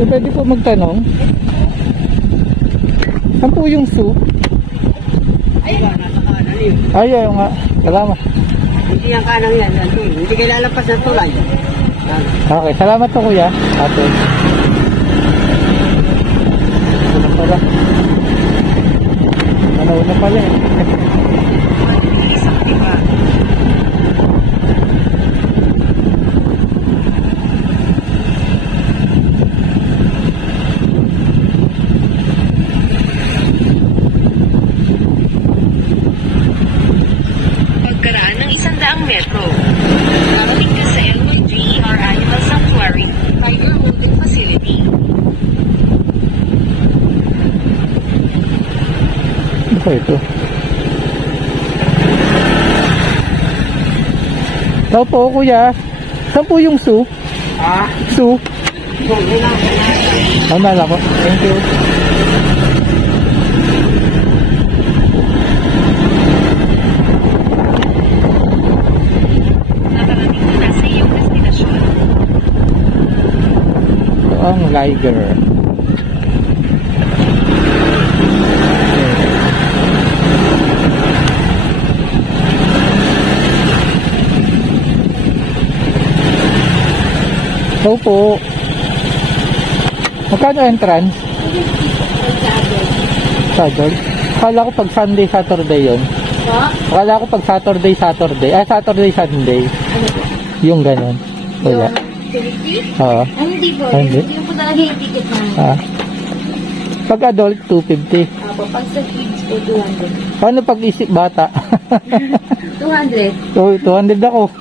Pwede po magtanong. Saan po yung zoo? Ayun, nasa kanan yun. Ay, ayaw nga. Salamat. Hindi yung kanan yan, nandun. Hindi kayo lalapas ng tulay. Okay, salamat po kuya. Ate. Ano pala? Ano pala eh. Pagkaraan ng 100 metro, darating ka sa LYGER Animal Sanctuary, Tiger Holding Facility. Ano ba ito? Tao po kuya. Saan po yung zoo? Zoo? Nala ko. Thank you. Nakarating ka na sa iyong destinasyon. Ito ang liger. So po, magkano entrance? Saturday? Akala ko pag Sunday, Saturday yun. Akala ko pag Saturday, Saturday. Saturday, Sunday. Yung ganun. Wala. Oo. Hindi po. Hindi? Hindi po talaga yung ticket na. Pag adult, 250. Apo, pag sa kids po, 200. Paano pag isip bata? 200. 200 ako.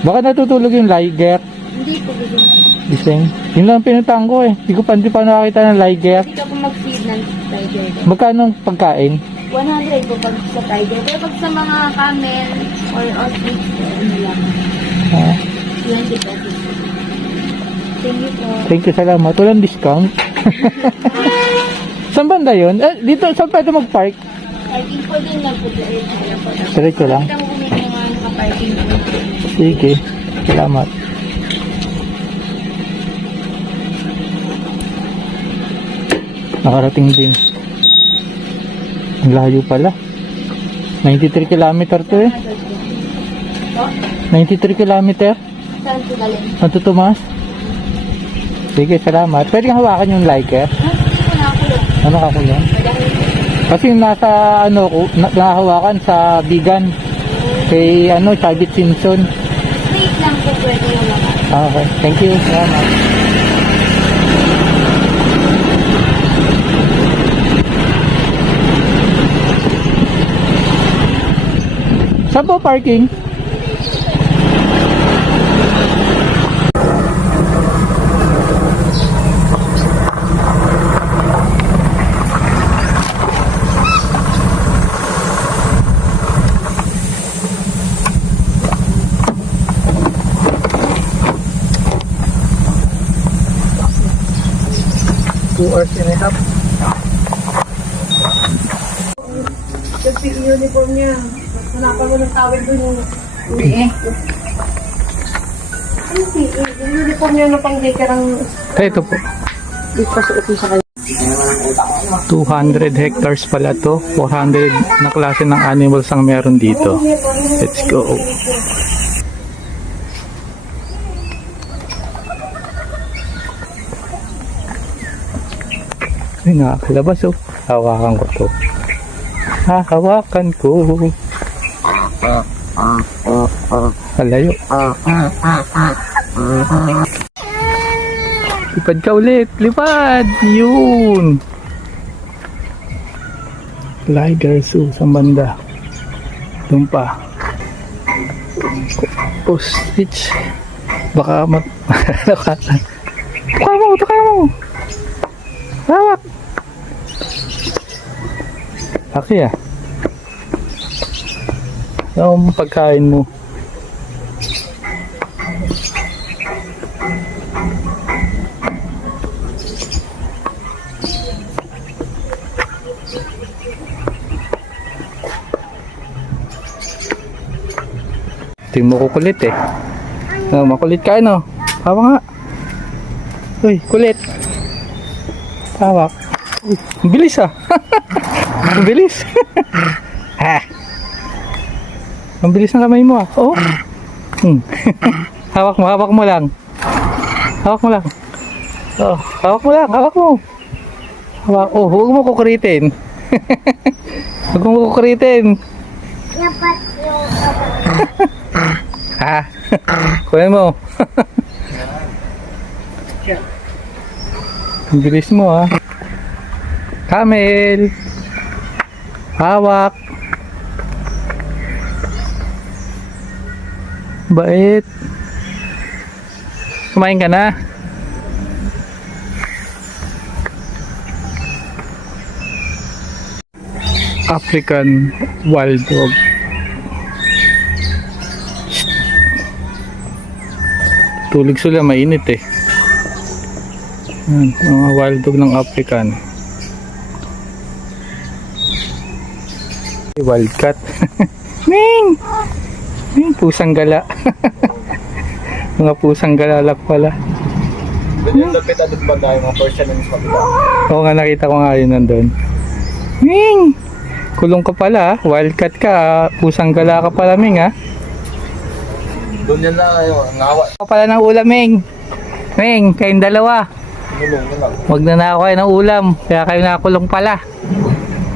Baka natutulog yung liger. Hindi po gusto. Gising. Yun lang pinuntahan ko eh. Hindi pa nakakita ng liger. Hindi ka po mag-feed ng tiger. Magkano ang pagkain? 100 po pag sa tiger. Pero pag sa mga camel or ostrich, ano lang. 20 pesos. Thank you po. Thank you, salamat. Walang discount. Saan banda yun? Dito, saan pwede mag-park? Parking po din lang po. Diretso lang. Kita mo kung may mga nakaparking po. Sige, salamat. Nakarating din. Ang layo pala. 93 kilometer to eh. 93 kilometer? Saan po galing? Santo Tomas? Sige, salamat. Pwede kang hawakan yung liker? Ano ka ko yan? Kasi nasa ano ko, nahawakan sa Bigan. Kay ano, Chavit Simpson. Straight lang po pwede yung mga. Okay, thank you. Salamat. Saan po parking? Hours and a half. Kasi yung uniform niya, hanapan mo ng tawel doon yung yung uniform niya na pang daycare ang Ito po. dito sa office sa 200 hectares pala to. 400 na klase ng animals ang meron dito. Let's go. Ay, nakakalabas oh. Hawakan ko to. Hawakan ko. Halayo. Lipad ka ulit. Lipad. Yun. Liger Zoo sa banda. Doon pa. Ostrich. Baka Tuka mo. Hawak. Laki ah. Yung pagkain mo. Tingin mo kukulit eh. Makulit ka no? Hawak nga. Uy, kulit. Hawak. Uy, ang bilis ah. Ang bilis. Ha. Ang bilis ng kamay mo ah. Oh. Hawak mo lang. Hawak mo lang. Oh, hawak mo lang, hawak mo. Hawak. Oh, huwag mo kukuritin. Huwag mo kukuritin. Dapat yung... Ha? Kunin mo. Ang bilis mo ha. Camel. Hawak. Bait. Kumain ka na? African wild dog. Tulig sila, mainit eh. Yan, mga wild dog ng African. Wild cat. Ming! Ming, pusang gala. Mga pusang galalak pala. Yung lapit at ba tayo mga Persian ng Ismabila? Oo nga, nakita ko nga yun nandun. Ming! Kulong ka pala, wildcat ka, pusang gala ka pala, Ming ha. Doon yan na kayo, ngawa. Ako pala ng ulam, Ming. Ming, kayong dalawa. Nulong na lang. Wag na ako kayo ng ulam, kaya kayo nakakulong pala.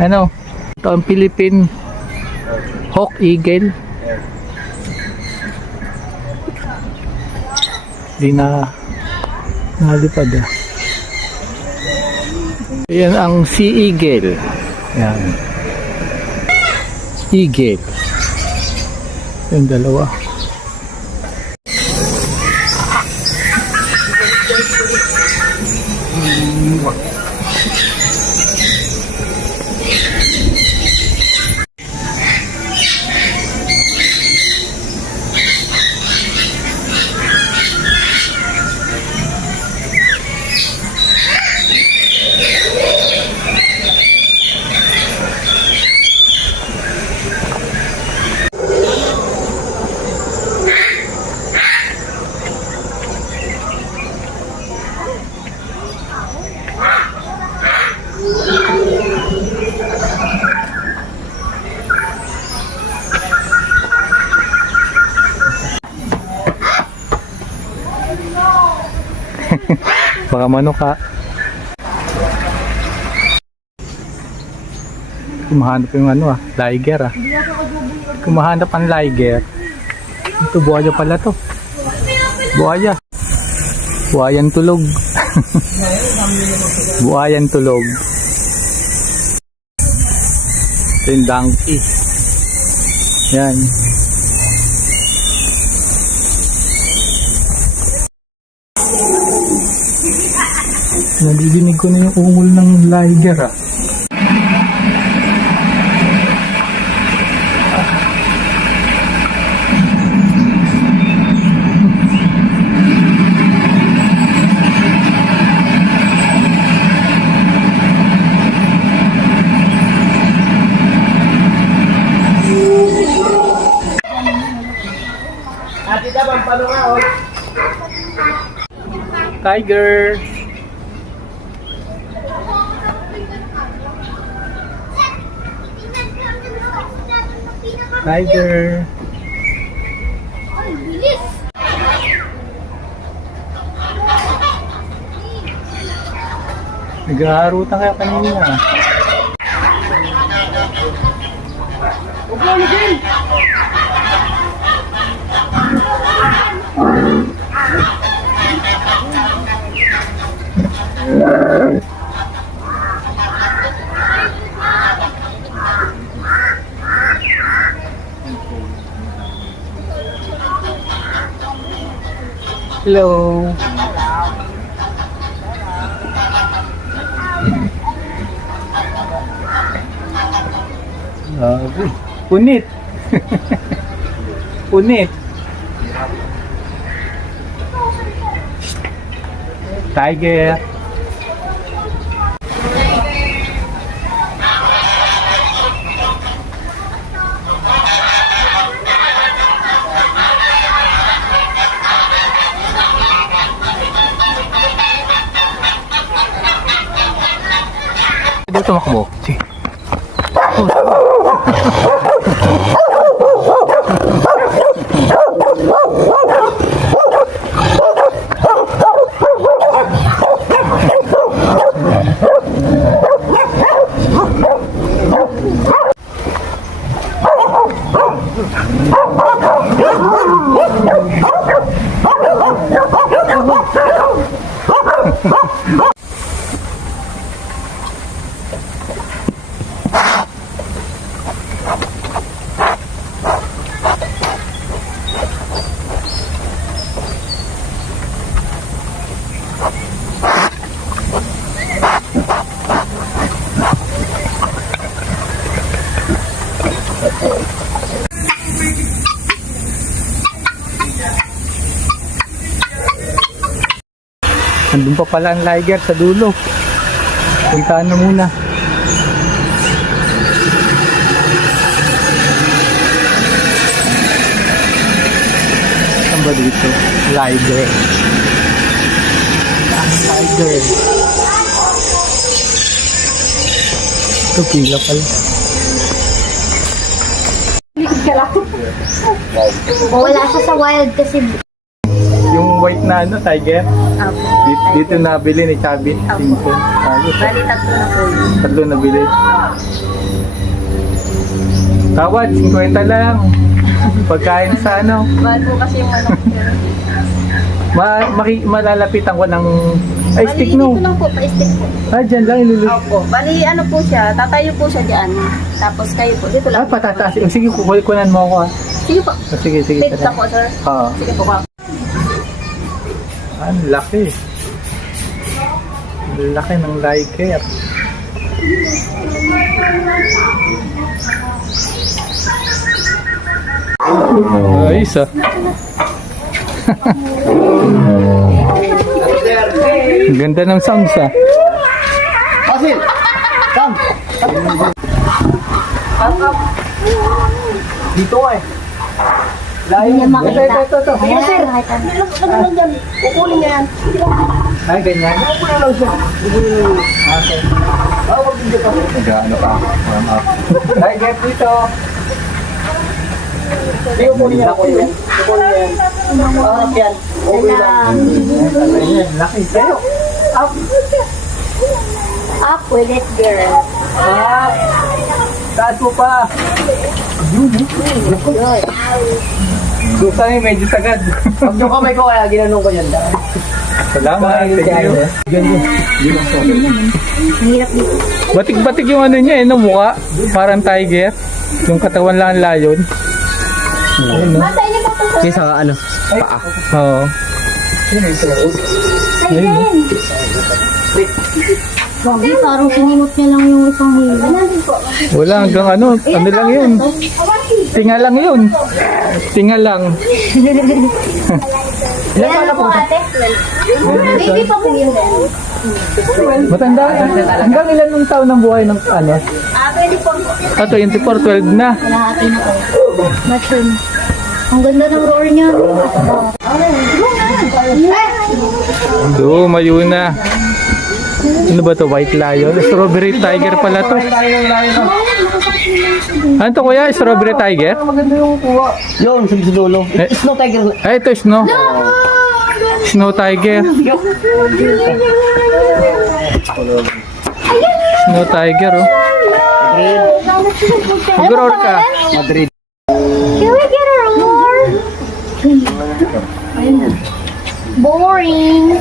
Ano? Ito ang Philippine Hawk Eagle. Di na nalipad ah. Yan ang Sea Eagle. Yan. Eagle. Yung dalawa. Baka manok ka. Kumahanap yung ano ah, liger ah. Kumahanap ang liger. Ito buhaya pala to. Buhaya. Buhayan tulog. Buhayan tulog. Ito yung donkey. Yan. Nadidinig ko na yung ungol ng liger ah. Tiger. Tiger. Ay, bilis! Nag-aarutan kaya kanina. Hello. Punit. Punit. Tiger. tumakbo. Sige. Andun pa pala ang liger sa dulo. Puntaan na muna. Saan ba dito? Liger. Liger. Ito pila pala. Wala siya sa wild kasi Yung white na ano, tiger. Dito nabili ni Chabit. Simpson. bali tatlo na po yun. Tatlo nabili. Tawad, 50 lang. Pagkain sa ano. Mahal po kasi yung manok yun. Malalapitan ko ng... Ay, stick Bali, no. dito lang po, pa-stick po. Ah, dyan lang ilulus. Opo. Bali, ano po siya, tatayo po siya dyan. Tapos kayo po, dito Ah, lang. patataas. Sige, kukunan mo ako ah. Sige po. Sige. Dito lang po, sir. Oo. Sige po, ka. Ang laki. Ang laki ng liger. Ayos ah. Ang ganda ng sounds ah. Basil! Come! Dito eh. Hindi niya makita. Ito. Ayan, makita. Kukunin niya yan. Ay, ganyan. Kukunin lang siya. Okay. Wag dito pa. Ano pa? Warm up. Liger dito. Hindi kukunin niya. Kukunin niya yan. Harap yan. Okay lang. Ayan, laki. Pero, Up with it, girl. taas mo pa. Gusto niyo medyo sagad. Pag yung kamay ko kaya ginanong ko yan. Salamat. Thank you. Hirap dito. Batik-batik yung ano niya eh, no, mukha. Parang tiger. Yung katawan lang ang layon. Ayun, no? Matay niyo po ito. Kaysa ano? Paa. Oo. Ayun. Grabe, parang sinimot niya lang yung isang hilo. Wala hanggang ano lang yun. Tinga lang yun. Tinga lang. Ilan na po ate? Baby pa po yun. Matanda. Hanggang ilan nung taon ng buhay ng ano? Pwede po. Ah, 24, 12 na. Kalahati na po. Mushroom. Ang ganda ng roar niya. Mayo na. Ano ba to? White lion? Strawberry tiger pala to. Ano to kuya? Strawberry tiger? Maganda yung kuha. Yun, sa dulo. Eh. Snow tiger. Ay, ito snow. Snow tiger. Snow tiger, oh. Mag-roar ka. Madrid. Can we get a roar? Boring.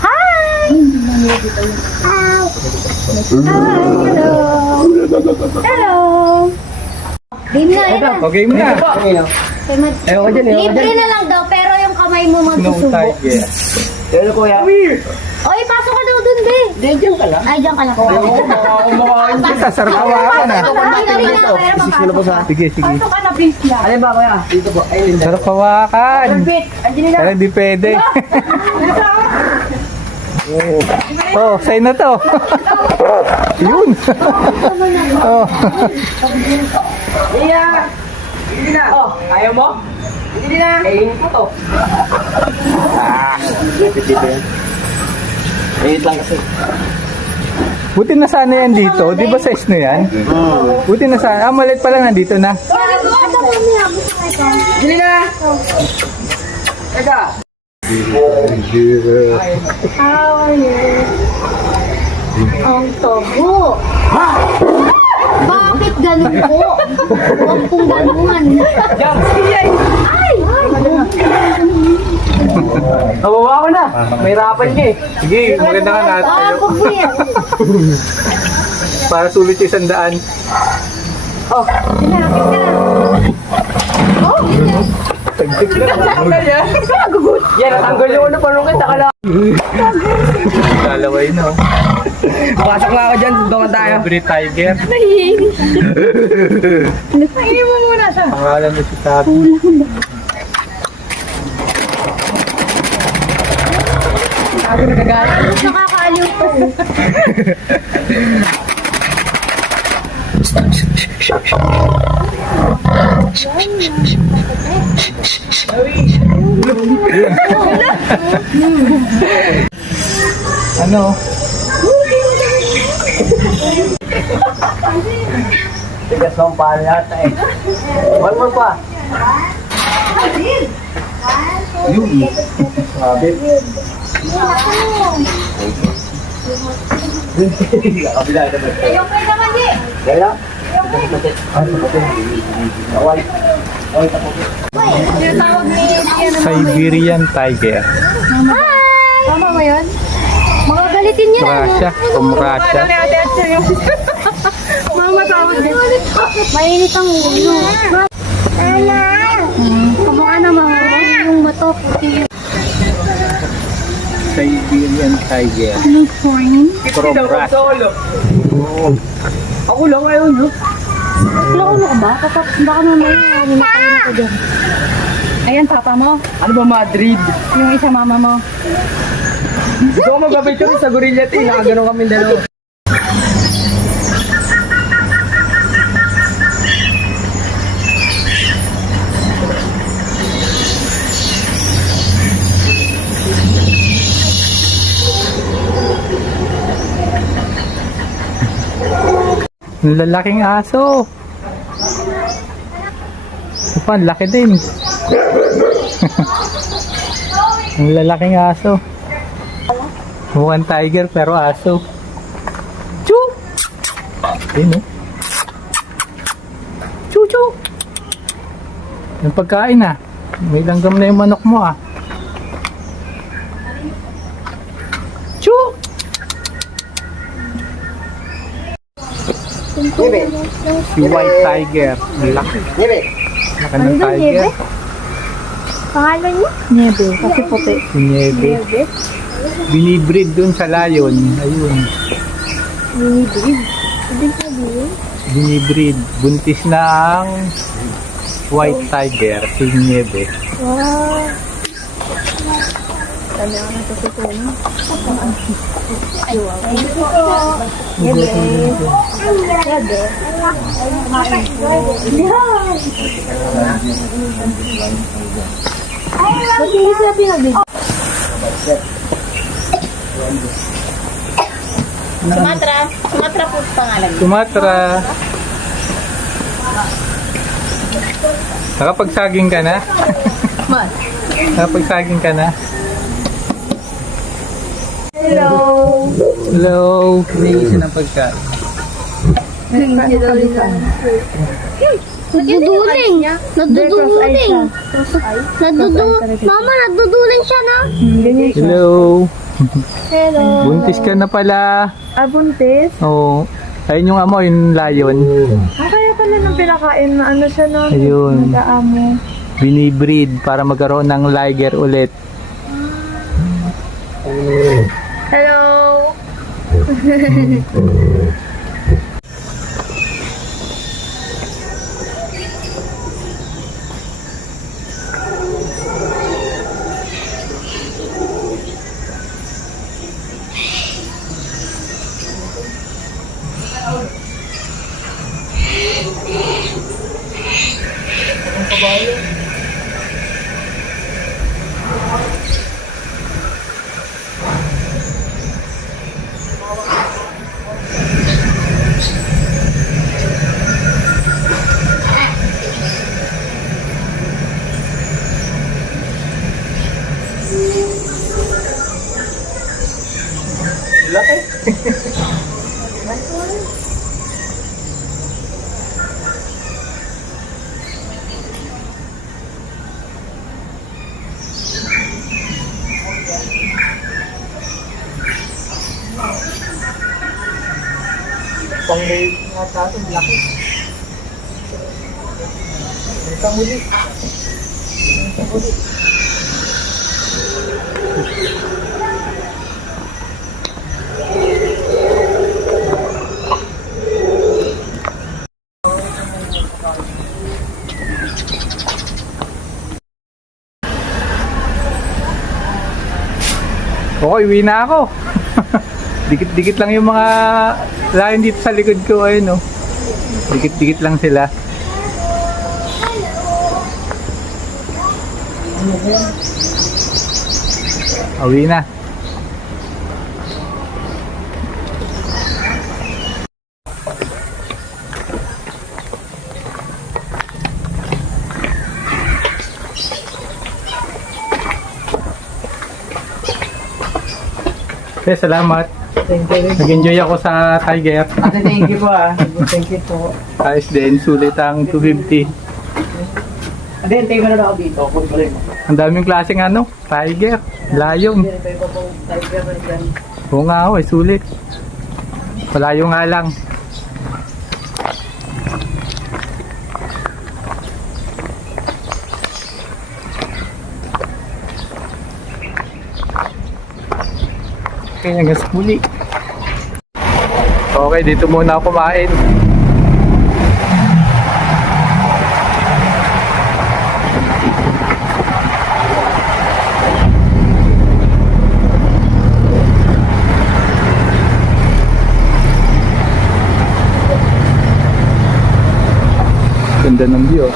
Hi! Hello. Hello. Game na, yan. Okay mo na. Ewan ko dyan, Libre na lang daw, pero yung kamay mo Snow magsusubo. tiger. Pero kuya. Oy, pasok ka daw dun, be. Diyan ka lang. Ay, diyan ka na kuha. Kumakain ka. Sarap hawakan ah. Sisino po sa... Sige, sige. Ano ba kuya? Dito po. Ayun. Sarap hawakan. Pero hindi pwede. Oh, sa'yo na to. Yun. Oh. Iya! Hindi na. Oh, ayaw mo? Hindi na. Eh, po to. Dito yan. Wait lang kasi. Buti na sana yan dito. Di ba size na yan? Buti na sana. Ah, maliit pa lang nandito na. Bili na! Teka! How are you? Ang togo. Bakit ganun po? Huwag pong ganunan. Ay! Nabawa ko na! May rapan niya eh. Sige, maganda ka natin. Ah, pag mo yan. Para sulit yung 100. Yan, natanggal yung ano parang kita ka lang. Lalaway na. Oh. Pasok na ako dyan, doon tayo. Every tiger. Iiwan mo muna siya. Pangalan mo si Tabi. Sabi na kagalit. Nakakaaliw to. Ano? Tigas ng pala yata eh. One more pa. Yun. Sabi. Kabila ka ba? Ayun kayo naman di. Kaya? Away. Away tapo. Tinatawag ni Siberian tiger. Hi! Tama mo yun? Mga galitin niya. Russia. From Russia. Mama tawag din. Mainit ang ulo. Mama! Kamukha naman yung mata puti. Siberian tiger. From Russia. Solo. Ako lang ngayon, no? Loko ka ba? Baka mamaya makain ko dyan. Ayan, papa mo. Ano ba, Madrid? Yung isa mama mo. Gusto ko magpapicture sa gorilla team. Nakagano kami dalawa. Ang lalaking aso. Ito pa, ang laki din. Ang lalaking aso. Mukhang tiger pero aso. Chu! Ayun o. Chu chu! Yung pagkain ah. May langgam na yung manok mo ah. Chu! Nibe. Si white tiger. Ang laki. Nibe. Laki ng tiger. Pangalan niya? Niebe. Kasi puti. Si Niebe. Binibreed dun sa lion. Ayun. Binibig. Ibig sabihin? Binibreed. Buntis na ang white tiger. Si Niebe. Wow. Dami ako natututunan. Ay, wow. Niebe. Niebe. Ba't hindi sila pinabig? Sumatra. Sumatra po pangalan. Sumatra. Nakapagsaging ka na? Nakapagsaging ka na? Hello. Hello. Hindi ng pagkain. Naduduling. Naduduling. Mama, naduduling siya na. Hello. Hello. Buntis ka na pala. Buntis? Oo. Ayun yung amo, yung lion. Kaya pala nang pinakain na ano siya no? Ayun. Nag-aamo. Binibreed para magkaroon ng liger ulit. Hello! Laki. Pang-rate nga sa atin, laki. Ito muli. Ito muli. Okay, uwi na ako. Dikit-dikit lang yung mga lain dito sa likod ko, ayun oh. Dikit-dikit lang sila. Uwi na. Okay, salamat. Thank you. Nag-enjoy ako sa Tiger. Ate, thank you po ah. Thank you po. Ayos din, sulit ang 250. Ate, hintay mo na ako dito. Kung tuloy mo. Ang daming klaseng ano, Tiger, Lion. Hindi, hintay pa po. Tiger na dyan. Oo nga ako, sulit. Palayo nga lang. Okay, hanggang sa muli. Okay, dito muna ako kumain. Ganda ng view.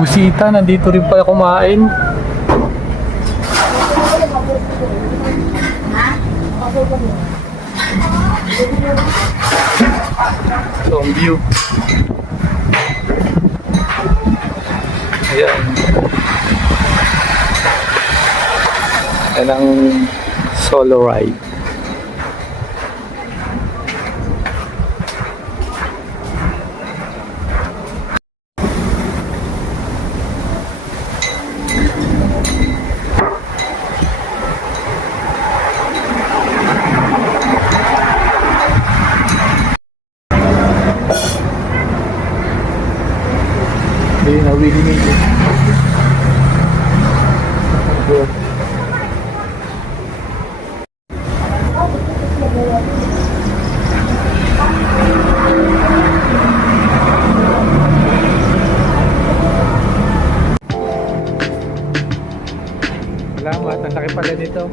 Pusita, nandito rin pala kumain. Ito ang view. Ayan. Ayan ang solo ride. Hindi na willing ito. Salamat, ang laki pala nito.